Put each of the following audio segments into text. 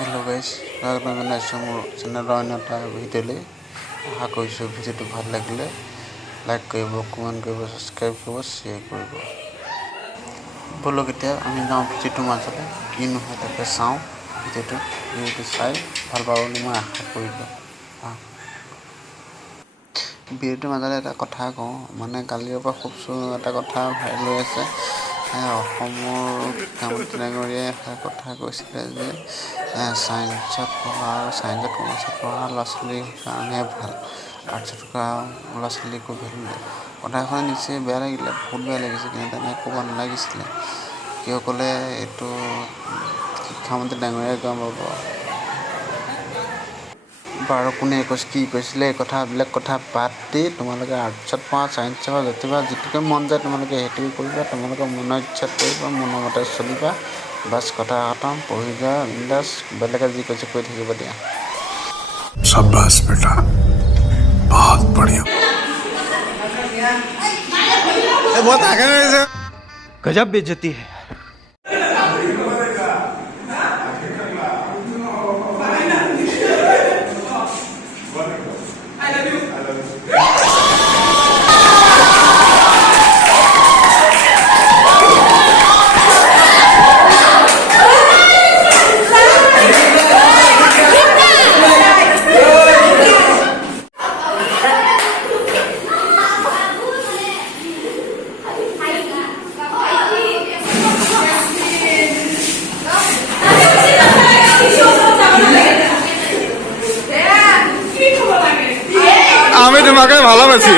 hello guys स्वागतम जनाइছোঁ মোৰ চেনেলৰ অন্য এটা ভিডিঅ'লৈ আশা কৰিছোঁ ভিডিঅ'টো ভাল লাগিলে লাইক কৰিব কমেণ্ট কৰিব ছাবস্ক্ৰাইব কৰিব শ্বেয়াৰ কৰিব বলক এতিয়া আমি যাওঁ ভিডিঅ'টোৰ মাজলৈ কি নহয় তাকে চাওঁ ভিডিঅ'টো চাই ভাল পাব বুলি মই আশা কৰিলোঁ ভিডিঅ'টোৰ মাজলৈ এটা কথা কওঁ মানে কালিৰ পৰা খুব এটা কথা ভাইৰেল হৈ আছে অসমৰ শিক্ষামন্ত্ৰী ডাঙৰীয়াই এটা কথা কৈছিলে যে ছায়েন্সত পঢ়া আৰু ছায়েন্সত কমাৰ্চত পঢ়া ল'ৰা ছোৱালীৰ কাৰণে ভাল আৰ্টছত পঢ়া ল'ৰা ছোৱালীৰ একো ভেলু নাই কথাষাৰ নিশ্চয় বেয়া লাগিলে বহুত বেয়া লাগিছে কিন্তু তেনেকৈ ক'ব নালাগিছিলে কিয় ক'লে এইটো শিক্ষামন্ত্ৰী ডাঙৰীয়াই গম পাব বাৰু কোনে কি কৈছিলে এই কথাবিলাক কথা বাদ দি তোমালোকে আৰ্টছত পঢ়া ছায়েন্সত পঢ়া যতিবা যিটোকে মন যায় তোমালোকে সেইটোকে কৰিবা তোমালোকে মনৰ ইচ্ছাত কৰিবা মনৰ মতে চলিবা বাছ কথা খতম পঢ়ি যোৱা বিন্দাছ বেলেগে যি কৈছে কৈ থাকিব দিয়া शाबाश बेटा बहुत बढ़िया बहुत आगे गजब बेइज्जती है আমি তোমাকে ভালোবাসি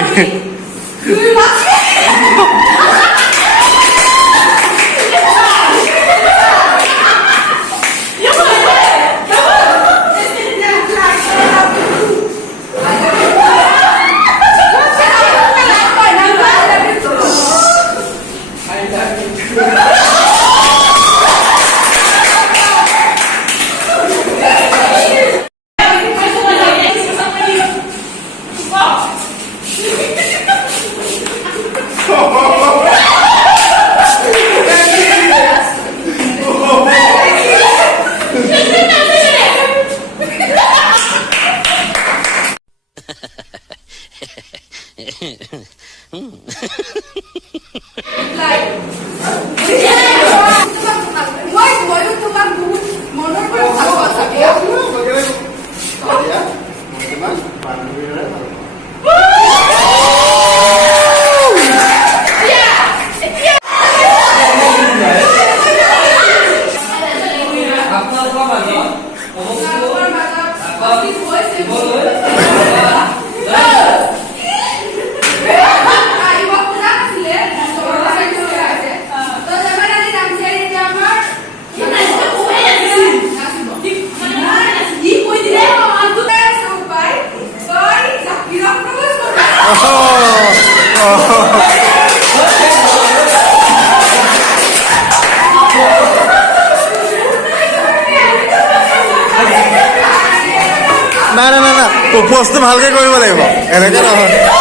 না না না না প্ৰপ'জটো ভালকে কৰিব লাগিব এনেকে নহয়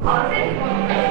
Oh,